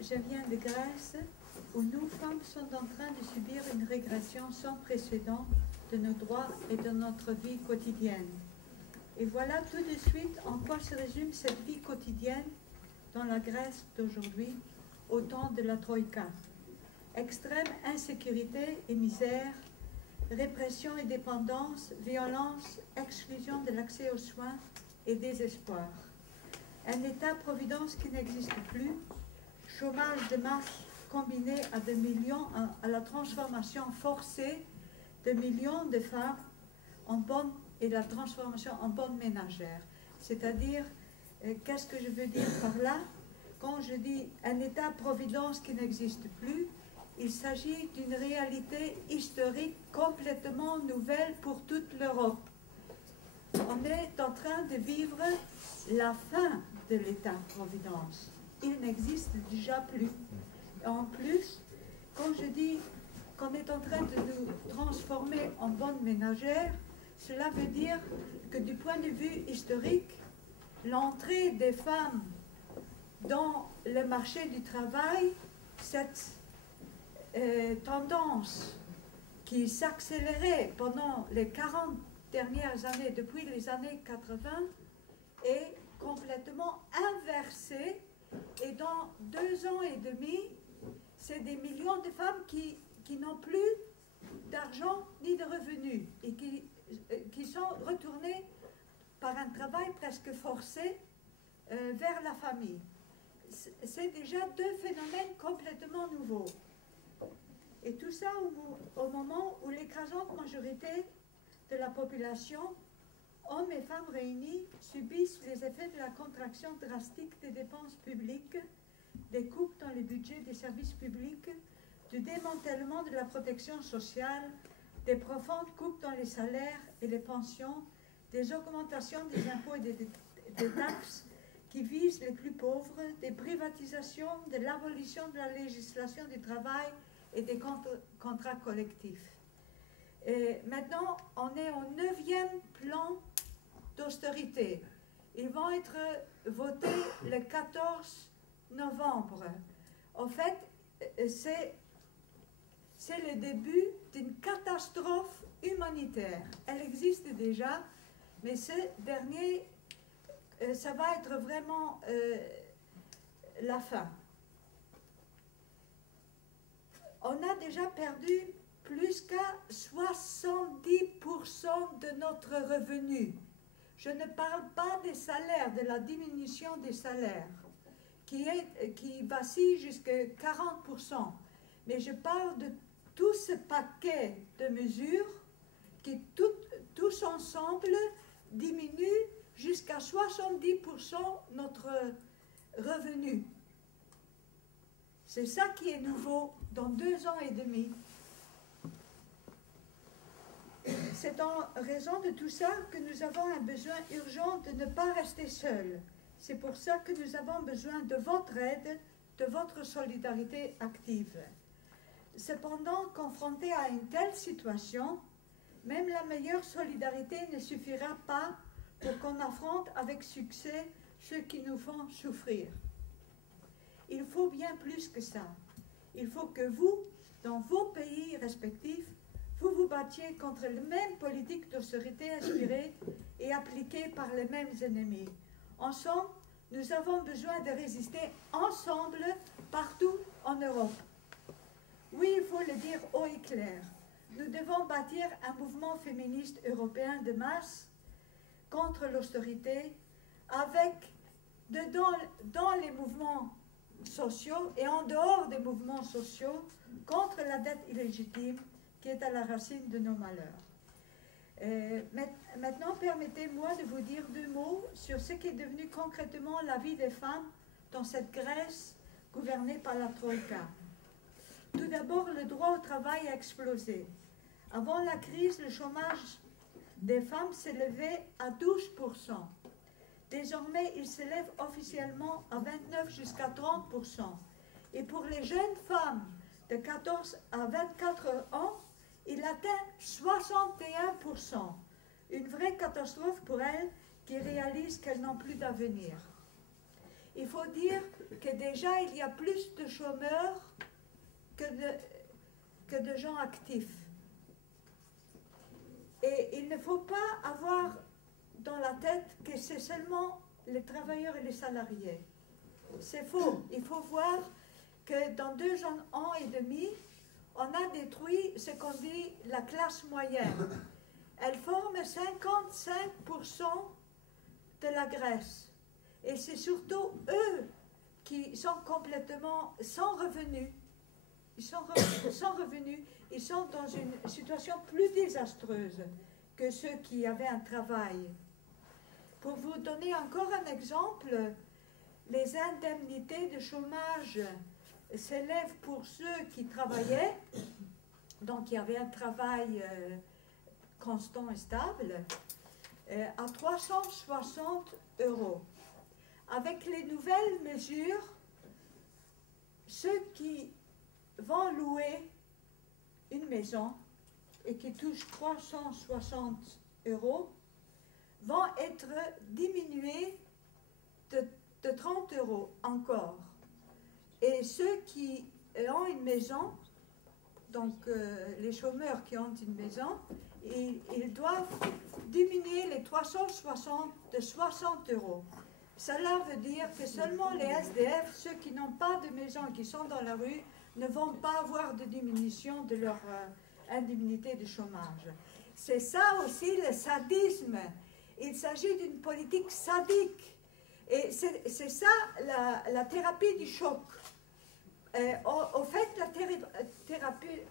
je viens de Grèce, où nous, femmes, sommes en train de subir une régression sans précédent de nos droits et de notre vie quotidienne. Et voilà tout de suite en quoi se résume cette vie quotidienne dans la Grèce d'aujourd'hui, au temps de la Troïka. Extrême insécurité et misère, répression et dépendance, violence, exclusion de l'accès aux soins et désespoir. Un État-providence qui n'existe plus, chômage de masse combiné à la transformation forcée de millions de femmes en bonnes et la transformation en bonnes ménagères. C'est-à-dire, qu'est-ce que je veux dire par là? Quand je dis un État-providence qui n'existe plus, il s'agit d'une réalité historique complètement nouvelle pour toute l'Europe. On est en train de vivre la fin de l'État-providence. Il n'existe déjà plus. En plus, quand je dis qu'on est en train de nous transformer en bonnes ménagères, cela veut dire que du point de vue historique, l'entrée des femmes dans le marché du travail, cette tendance qui s'accélérait pendant les 40 dernières années, depuis les années 80, est complètement inversée. Et dans 2 ans et demi, c'est des millions de femmes qui n'ont plus d'argent ni de revenus et qui sont retournées par un travail presque forcé vers la famille. C'est déjà 2 phénomènes complètement nouveaux. Et tout ça au moment où l'écrasante majorité de la population, hommes et femmes réunis, subissent les effets de la contraction drastique des dépenses publiques, des coupes dans les budgets des services publics, du démantèlement de la protection sociale, des profondes coupes dans les salaires et les pensions, des augmentations des impôts et des taxes qui visent les plus pauvres, des privatisations, de l'abolition de la législation du travail et des contrats collectifs. Et maintenant, on est au 9e plan d'austérité. Ils vont être votés le 14 novembre. En fait, c'est le début d'une catastrophe humanitaire. Elle existe déjà, mais ce dernier, ça va être vraiment la fin. On a déjà perdu plus qu'à 70% de notre revenu. Je ne parle pas des salaires, de la diminution des salaires, qui vacille jusqu'à 40%. Mais je parle de tout ce paquet de mesures qui, tous ensemble, diminuent jusqu'à 70% notre revenu. C'est ça qui est nouveau dans 2 ans et demi. C'est en raison de tout ça que nous avons un besoin urgent de ne pas rester seuls. C'est pour ça que nous avons besoin de votre aide, de votre solidarité active. Cependant, confrontés à une telle situation, même la meilleure solidarité ne suffira pas pour qu'on affronte avec succès ceux qui nous font souffrir. Il faut bien plus que ça. Il faut que vous, dans vos pays respectifs, vous vous battiez contre les mêmes politiques d'austérité inspirées et appliquées par les mêmes ennemis. Ensemble, nous avons besoin de résister ensemble partout en Europe. Oui, il faut le dire haut et clair. Nous devons bâtir un mouvement féministe européen de masse contre l'austérité, avec dans les mouvements sociaux et en dehors des mouvements sociaux, contre la dette illégitime qui est à la racine de nos malheurs. Maintenant, permettez-moi de vous dire 2 mots sur ce qui est devenu concrètement la vie des femmes dans cette Grèce gouvernée par la Troïka. Tout d'abord, le droit au travail a explosé. Avant la crise, le chômage des femmes s'élevait à 12%. Désormais, il s'élève officiellement à 29 jusqu'à 30%. Et pour les jeunes femmes de 14 à 24 ans, il atteint 61%. Une vraie catastrophe pour elles qui réalisent qu'elles n'ont plus d'avenir. Il faut dire que déjà il y a plus de chômeurs que de gens actifs. Et il ne faut pas avoir dans la tête que c'est seulement les travailleurs et les salariés. C'est faux. Il faut voir que dans 2 ans et demi, on a détruit ce qu'on dit la classe moyenne. Elle forme 55% de la Grèce. Et c'est surtout eux qui sont complètement sans revenus. Ils sont sans revenus, ils sont dans une situation plus désastreuse que ceux qui avaient un travail. Pour vous donner encore un exemple, les indemnités de chômage s'élèvent pour ceux qui travaillaient, donc il y avait un travail constant et stable, à 360 €. Avec les nouvelles mesures, ceux qui vont louer une maison et qui touchent 360 € vont être diminués de 30 € encore. Et ceux qui ont une maison, donc les chômeurs qui ont une maison, ils doivent diminuer les 360 de 60 €. Cela veut dire que seulement les SDF, ceux qui n'ont pas de maison et qui sont dans la rue, ne vont pas avoir de diminution de leur indemnité de chômage. C'est ça aussi le sadisme. Il s'agit d'une politique sadique. Et c'est ça la thérapie du choc. Au fait, la thérapie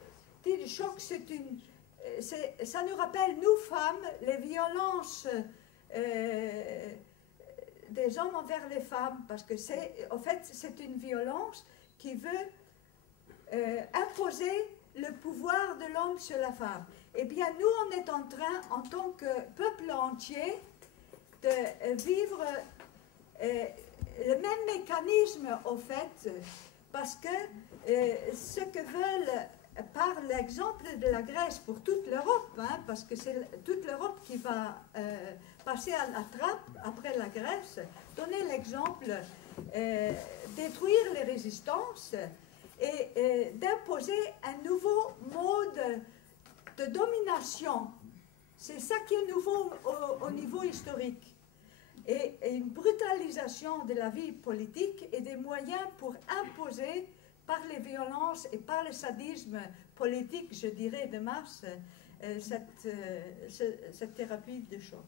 du choc, ça nous rappelle, nous femmes, les violences des hommes envers les femmes, parce que en fait, c'est une violence qui veut imposer le pouvoir de l'homme sur la femme. Eh bien, nous, on est en train, en tant que peuple entier, de vivre le même mécanisme, au fait, parce que ce que veulent, par l'exemple de la Grèce pour toute l'Europe, hein, parce que c'est toute l'Europe qui va passer à la trappe après la Grèce, donner l'exemple, détruire les résistances et d'imposer un nouveau mode de domination. C'est ça qui est nouveau au niveau historique. Et une brutalisation de la vie politique et des moyens pour imposer par les violences et par le sadisme politique, je dirais, de masse, cette thérapie de choc.